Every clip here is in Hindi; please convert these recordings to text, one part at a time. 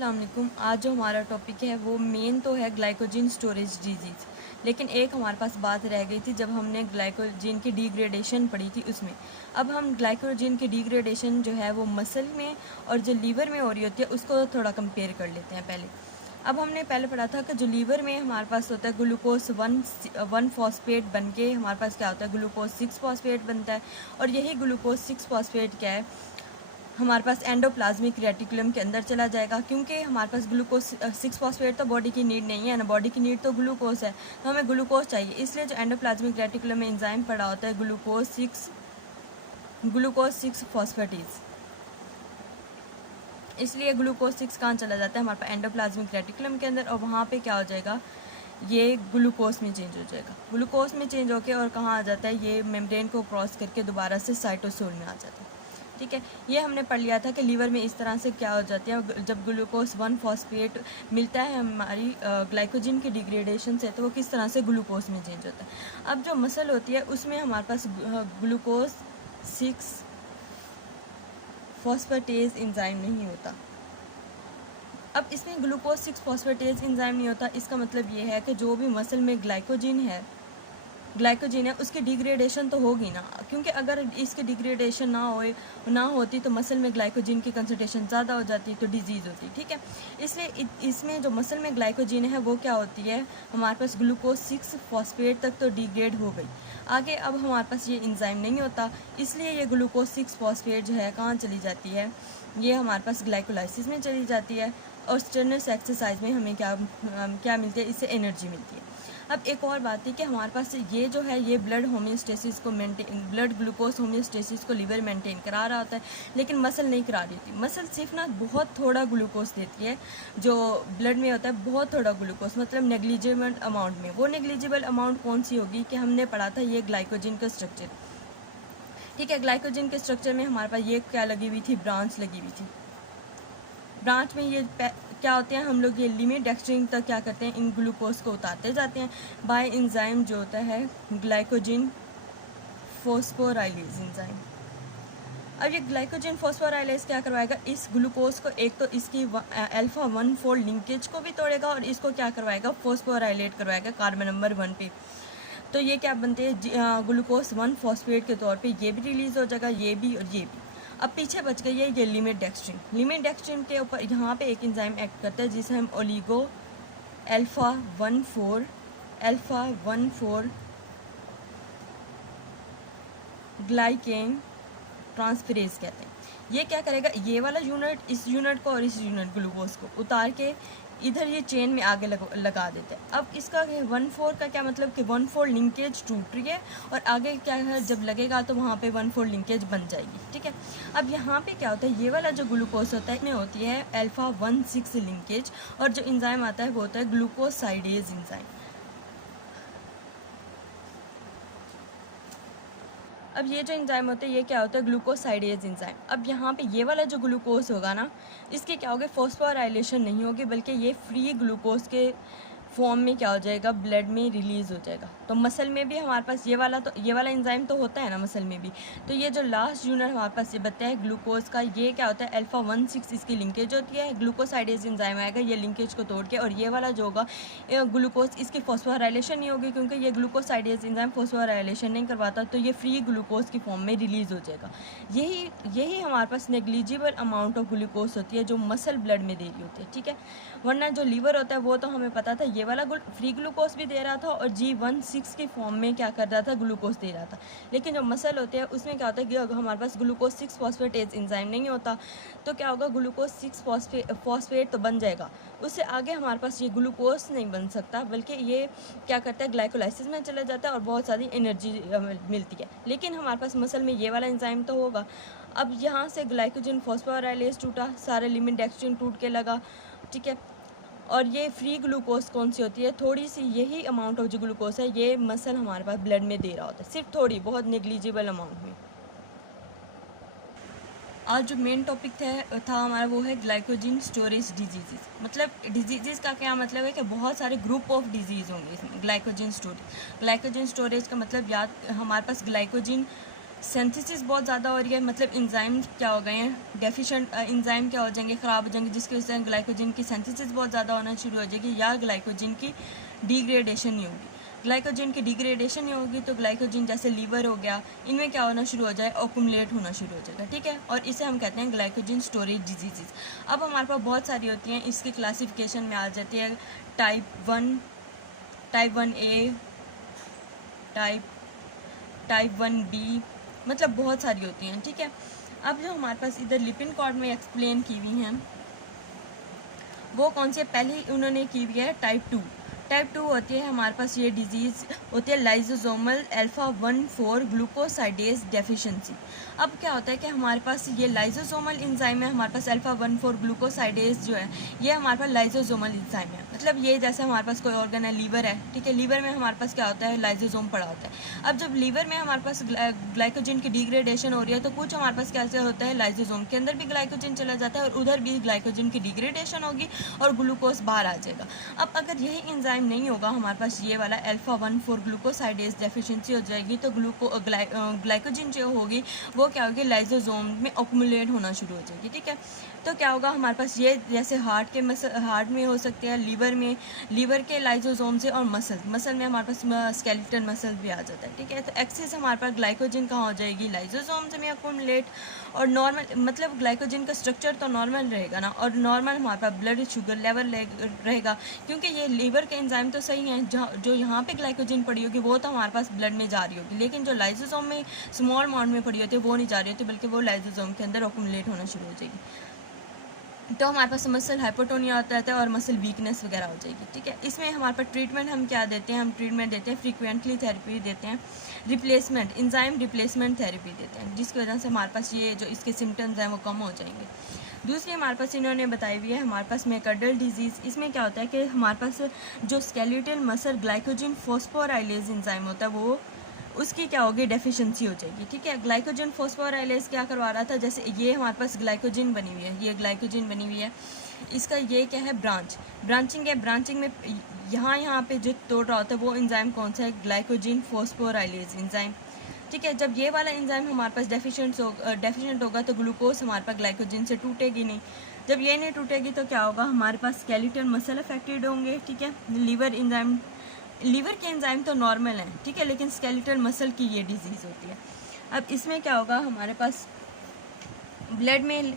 अस्सलाम वालेकुम। आज जो हमारा टॉपिक है वो मेन तो है ग्लाइकोजन स्टोरेज डिजीज़, लेकिन एक हमारे पास बात रह गई थी जब हमने ग्लाइकोजन की डिग्रेडेशन पढ़ी थी उसमें। अब हम ग्लाइकोजन की डिग्रेडेशन जो है वो मसल में और जो लीवर में हो रही होती है उसको थोड़ा कंपेयर कर लेते हैं पहले। अब हमने पहले पढ़ा था कि जो लीवर में हमारे पास होता है ग्लूकोज वन फॉस्फेट बन के हमारे पास क्या होता है ग्लूकोज 6 फॉस्फेट बनता है। और यही ग्लूकोज 6 फॉस्फेट क्या है हमारे पास एंडोप्लाज्मिक रेटिकुलम के अंदर चला जाएगा, क्योंकि हमारे पास ग्लूकोज 6 फॉस्फेट तो बॉडी की नीड नहीं है ना, बॉडी की नीड तो ग्लूकोज है, तो हमें ग्लूकोज चाहिए। इसलिए जो एंडोप्लाज्मिक रेटिकुलम में एंजाइम पड़ा होता है ग्लूकोज 6 फॉस्फेटेज। इसलिए ग्लूकोज 6 कहाँ चला जाता है हमारे पास एंडोप्लाज्मिक रेटिकुलम के अंदर, और वहाँ पे क्या हो जाएगा ये ग्लूकोज में चेंज हो जाएगा। ग्लूकोज में चेंज होकर और कहाँ आ जाता है ये मेम्ब्रेन को क्रॉस करके दोबारा से साइटोसोल में आ जाता है। ठीक है, ये हमने पढ़ लिया था कि लीवर में इस तरह से क्या हो जाती है जब ग्लूकोज 1 फॉस्फेट मिलता है हमारी ग्लाइकोजन की डिग्रेडेशन से, तो वो किस तरह से ग्लूकोज में चेंज होता है। अब जो मसल होती है उसमें हमारे पास ग्लूकोज 6 फॉस्फेटेज एंजाइम नहीं होता। अब इसमें ग्लूकोज 6 फॉस्फेटेज एंजाइम नहीं होता, इसका मतलब ये है कि जो भी मसल में ग्लाइकोजन है उसकी डिग्रेडेशन तो होगी ना, क्योंकि अगर इसकी डिग्रेडेशन ना होती तो मसल में ग्लाइकोजन की कंसंट्रेशन ज़्यादा हो जाती तो डिजीज़ होती। ठीक है, इसलिए इसमें जो मसल में ग्लाइकोजन है वो क्या होती है हमारे पास ग्लूकोज 6 फॉस्फेट तक तो डिग्रेड हो गई। आगे अब हमारे पास ये इंजाइम नहीं होता, इसलिए ये ग्लूकोज 6 फॉस्फेट जो है कहाँ चली जाती है, ये हमारे पास ग्लाइकोलाइसिस में चली जाती है। और स्टेरनस एक्सरसाइज में हमें क्या मिलती है, इससे एनर्जी मिलती है। अब एक और बात है कि हमारे पास ये जो है ये ब्लड ग्लूकोज होम्योस्टेसिस को लीवर मेंटेन करा रहा होता है, लेकिन मसल नहीं करा रही होती। मसल सिर्फ ना बहुत थोड़ा ग्लूकोज देती है, जो ब्लड में होता है बहुत थोड़ा ग्लूकोज, मतलब नेग्लिजिबल अमाउंट में। वो नेग्लिजिबल अमाउंट कौन सी होगी कि हमने पढ़ा था ये ग्लाइकोजन का स्ट्रक्चर। ठीक है, ग्लाइकोजन के स्ट्रक्चर में हमारे पास ये क्या लगी हुई थी, ब्रांच लगी हुई थी। ब्रांच में ये क्या होते हैं, हम लोग ये लिमिट डेक्स्ट्रिन तक क्या करते हैं, इन ग्लूकोज को उतारते जाते हैं बाय एंजाइम जो होता है ग्लाइकोजन फॉस्फोराइलेज एंजाइम। अब ये ग्लाइकोजन फॉस्फोराइलेज क्या करवाएगा, इस ग्लूकोज को एक तो इसकी अल्फा 1 फोल्ड लिंकेज को भी तोड़ेगा और इसको क्या करवाएगा फॉस्फोराइलेट करवाएगा कार्बन नंबर 1 पे। तो ये क्या बनते हैं ग्लूकोज 1 फॉस्फेट के तौर पे ये भी रिलीज हो जाएगा, ये भी और ये भी। अब पीछे बच गई है ये लिमिट डेक्स्ट्रिन के ऊपर यहाँ पे एक एंजाइम एक्ट करता है जिसे हम ओलिगो अल्फा 1,4 ग्लाइकेन ट्रांसफरेज कहते हैं। ये क्या करेगा, ये वाला यूनिट इस यूनिट को और इस यूनिट ग्लूकोज को उतार के इधर ये चेन में आगे लगा देते हैं। अब इसका 1,4 का क्या मतलब कि 1,4 लिंकेज टूट रही है और आगे क्या है जब लगेगा तो वहाँ पे 1,4 लिंकेज बन जाएगी। ठीक है, अब यहाँ पे क्या होता है, ये वाला जो ग्लूकोज होता है इसमें होती है अल्फा 1,6 लिंकेज, और जो इंजाइम आता है वो होता है ग्लूकोसाइडेज इंजाइम। अब ये जो एंजाइम होते हैं ये क्या होता है ग्लूकोसाइडेज एंजाइम। अब यहाँ पे ये वाला जो ग्लूकोज होगा ना, इसके क्या होगा फॉस्फोराइलेशन नहीं होगी, बल्कि ये फ्री ग्लूकोज के फॉर्म में क्या हो जाएगा ब्लड में रिलीज़ हो जाएगा। तो मसल में भी हमारे पास ये वाला एंजाइम तो होता है ना मसल में भी। तो ये जो लास्ट यूनिट हमारे पास ये बताया है ग्लूकोज का, ये क्या होता है अल्फा 1,6 इसकी लिंकेज होती है, ग्लूकोसाइडेज एंजाइम आएगा ये लिंकेज को तोड़ के, और ये वाला जो होगा ग्लूकोज इसकी फॉस्फोराइलेशन नहीं होगी क्योंकि ये ग्लूकोसाइडेज एंजाइम फॉस्फोराइलेशन नहीं करवाता, तो ये फ्री ग्लूकोज की फॉर्म में रिलीज़ हो जाएगा। यही हमारे पास नेग्लिजिबल अमाउंट ऑफ ग्लूकोज होती है जो मसल ब्लड में दे रही होती है। ठीक है, वरना जो लीवर होता है वो तो हमें पता था ये वाला फ्री ग्लूकोज भी दे रहा था और G16 की फॉर्म में क्या कर रहा था ग्लूकोज दे रहा था। लेकिन जो मसल होते हैं उसमें क्या होता है कि हमारे पास ग्लूकोज 6 फॉस्फेटेज एंजाइम नहीं होता, तो क्या होगा ग्लूकोज 6 फॉस्फेट तो बन जाएगा, उससे आगे हमारे पास ये ग्लूकोज नहीं बन सकता, बल्कि ये क्या करता है ग्लाइकोलाइसिस में चला जाता है और बहुत सारी एनर्जी मिलती है। लेकिन हमारे पास मसल में ये वाला एंजाइम तो होगा। अब यहाँ से ग्लाइकोजन फॉस्फोराइलेज टूटा, सारे लिमिट डेक्स्ट्रिन टूट के लगा। ठीक है, और ये फ्री ग्लूकोज कौन सी होती है, थोड़ी सी यही अमाउंट ऑफ जो ग्लूकोज है ये मसल हमारे पास ब्लड में दे रहा होता है, सिर्फ थोड़ी बहुत नेग्लिजिबल अमाउंट में। आज जो मेन टॉपिक था हमारा वो है ग्लाइकोजन स्टोरेज डिजीज़। मतलब डिजीज़ का क्या मतलब है कि बहुत सारे ग्रुप ऑफ डिजीज़ होंगे इसमें। ग्लाइकोजन स्टोरेज का मतलब याद हमारे पास ग्लाइकोजन सिंथेसिस बहुत ज़्यादा हो रही है, मतलब इंजाइम क्या हो गए हैं, डेफिशिएंट इंजाइम क्या हो जाएंगे, ख़राब हो जाएंगे, जिसकी वजह से ग्लाइकोजन की सिंथेसिस बहुत ज़्यादा होना शुरू हो जाएगी, या ग्लाइकोजन की डिग्रेडेशन नहीं होगी। ग्लाइकोजन की डिग्रेडेशन नहीं होगी तो ग्लाइकोजन जैसे लीवर हो गया, इनमें क्या होना शुरू हो जाए, ऑक्यूमुलेट होना शुरू हो जाएगा, ठीक है। और इसे हम कहते हैं ग्लाइकोजन स्टोरेज डिजीज़। अब हमारे पास बहुत सारी होती हैं, इसकी क्लासिफिकेशन में आ जाती है टाइप 1A, टाइप 1B, मतलब बहुत सारी होती हैं, ठीक है। अब जो हमारे पास इधर लिपिन कॉर्ड में एक्सप्लेन की हुई हैं वो कौन सी है, पहले उन्होंने की हुई है टाइप 2 होती है हमारे पास, ये डिजीज़ होती है लाइजोसोमल अल्फा 1,4 ग्लूकोसाइडेज डेफिशिएंसी। अब क्या होता है कि हमारे पास ये लाइजोसोमल एंजाइम है, हमारे पास अल्फा 1,4 ग्लूकोसाइडेज जो है ये हमारे पास लाइजोसोमल एंजाइम है। मतलब ये जैसे हमारे पास कोई ऑर्गन है, लीवर है, ठीक है, लीवर में हमारे पास क्या होता है, लाइजोसोम पड़ा होता है। अब जब लीवर में हमारे पास ग्लाइकोजन की डिग्रेडेशन हो रही है तो कुछ हमारे पास कैसे होता है, लाइजोसोम के अंदर भी ग्लाइकोजन चला जाता है और उधर भी ग्लाइकोजन की डिग्रेडेशन होगी और ग्लूकोज बाहर आ जाएगा। अब अगर यही एंजाइम नहीं होगा हमारे पास, ये वाला अल्फा 1,4 ग्लूकोसाइडेज डेफिशिएंसी हो जाएगी, तो ग्लाइकोजन जो होगी वो क्या होगी, लाइजोसोम में ऑक्यूमुलेट होना शुरू हो जाएगी, ठीक है। तो क्या होगा हमारे पास, ये जैसे हार्ट में हो सकते हैं, लीवर के लाइजोसोम से, और मसल में हमारे पास स्केलेटल मसल भी आ जाता है, ठीक है। तो एक्सेस हमारे पास ग्लाइकोजन कहाँ हो जाएगी, लाइजोसोम से में एक्यूमुलेट। और नॉर्मल मतलब ग्लाइकोजन का स्ट्रक्चर तो नॉर्मल रहेगा ना, और नॉर्मल हमारे पास ब्लड शुगर लेवल रहेगा, क्योंकि ये लीवर के एंजाइम तो सही हैं, जो यहाँ पे ग्लाइकोजन पड़ी होगी वो तो हमारे पास ब्लड में जा रही होगी, लेकिन जो लाइजोसोम में स्मॉल अमाउंट में पड़ी होती है वो नहीं जा रही होती, बल्कि वो लाइजोसोम के अंदर एक्यूमुलेट होना शुरू हो जाएगी। तो हमारे पास मसल हाइपोटोनिया होता रहता है और मसल वीकनेस वगैरह हो जाएगी, ठीक है। इसमें हमारे पास ट्रीटमेंट हम क्या देते हैं, हम ट्रीटमेंट देते हैं फ्रीक्वेंटली थेरेपी देते हैं, रिप्लेसमेंट एंजाइम रिप्लेसमेंट थेरेपी देते हैं, जिसकी वजह से हमारे पास ये जो इसके सिम्टम्स हैं वो कम हो जाएंगे। दूसरी हमारे पास इन्होंने बताई हुई है हमारे पास मायोकार्डियल डिजीज़। इसमें क्या होता है कि हमारे पास जो skeletal muscle glycogen phosphorylase enzyme होता है वो उसकी क्या होगी, डेफिशिएंसी हो जाएगी, ठीक है। ग्लाइकोजन फॉस्फोराइलेज क्या करवा रहा था, जैसे ये हमारे पास ग्लाइकोजन बनी हुई है, ये ग्लाइकोजन बनी हुई है, इसका ये क्या है, ब्रांचिंग है। ब्रांचिंग में यहाँ पे जो तोड़ रहा होता है वो एंजाइम कौन सा है, ग्लाइकोजन फॉस्फोराइलेज एंजाइम, ठीक है। जब ये वाला एंजाइम हमारे पास डेफिशिएंट होगा तो ग्लूकोज हमारे पास ग्लाइकोजन से टूटेगी नहीं। जब ये नहीं टूटेगी तो क्या होगा, हमारे पास स्केलेटल मसल अफेक्टेड होंगे, ठीक है। लीवर के एंजाइम तो नॉर्मल हैं, ठीक है, लेकिन स्केलेटल मसल की ये डिजीज़ होती है। अब इसमें क्या होगा, हमारे पास ब्लड में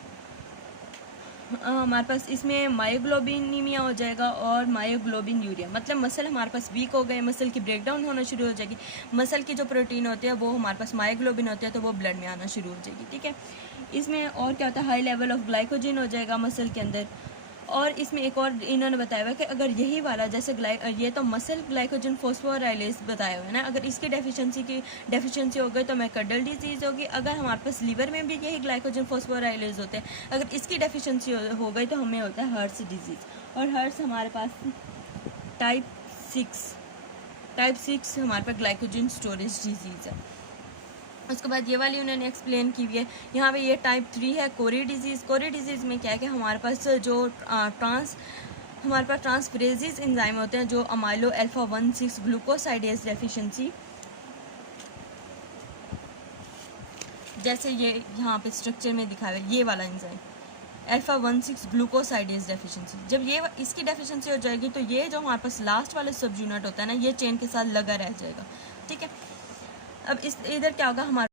हमारे पास इसमें मायोग्लोबिनीमिया हो जाएगा और मायोग्लोबिन यूरिया, मतलब मसल हमारे पास वीक हो गए, मसल की ब्रेकडाउन होना शुरू हो जाएगी, मसल की जो प्रोटीन होती है वो हमारे पास मायोग्लोबिन होती है तो वो ब्लड में आना शुरू हो जाएगी, ठीक है। इसमें और क्या होता है, हाई लेवल ऑफ ग्लाइकोजन हो जाएगा मसल के अंदर। और इसमें एक और इन्होंने बताया हुआ कि अगर यही वाला जैसे ये तो मसल ग्लाइकोजन फॉस्फोराइलेज बताया हुआ है ना, अगर इसकी डेफिशिएंसी हो गई तो मायोकार्डियल डिजीज़ होगी। अगर हमारे पास लीवर में भी यही ग्लाइकोजन फॉस्फोराइलेज होते हैं, अगर इसकी डेफिशिएंसी हो गई तो हमें होता है हर्ट्स डिजीज़। और हर्ट्स हमारे पास टाइप 6 हमारे पास ग्लाइकोजन स्टोरेज डिजीज़ है। उसके बाद ये वाली उन्होंने एक्सप्लेन की हुई है यहाँ पे, ये टाइप 3 है कोरी डिजीज़ में क्या है कि हमारे पास जो हमारे पास ट्रांसफरेजेस एंजाइम होते हैं, जो अमाइलो अल्फा 1,6 ग्लूकोसाइडेज डेफिशिएंसी, जैसे ये यहाँ पे स्ट्रक्चर में दिखा हुआ है ये वाला एंजाइम अल्फा 1,6 ग्लूकोसाइडेज डेफिशिएंसी, जब ये इसकी डेफिशिएंसी हो जाएगी तो ये जो हमारे पास लास्ट वाला सब यूनिट होता है ना, ये चेन के साथ लगा रह जाएगा, ठीक है। अब इधर क्या होगा, हमारे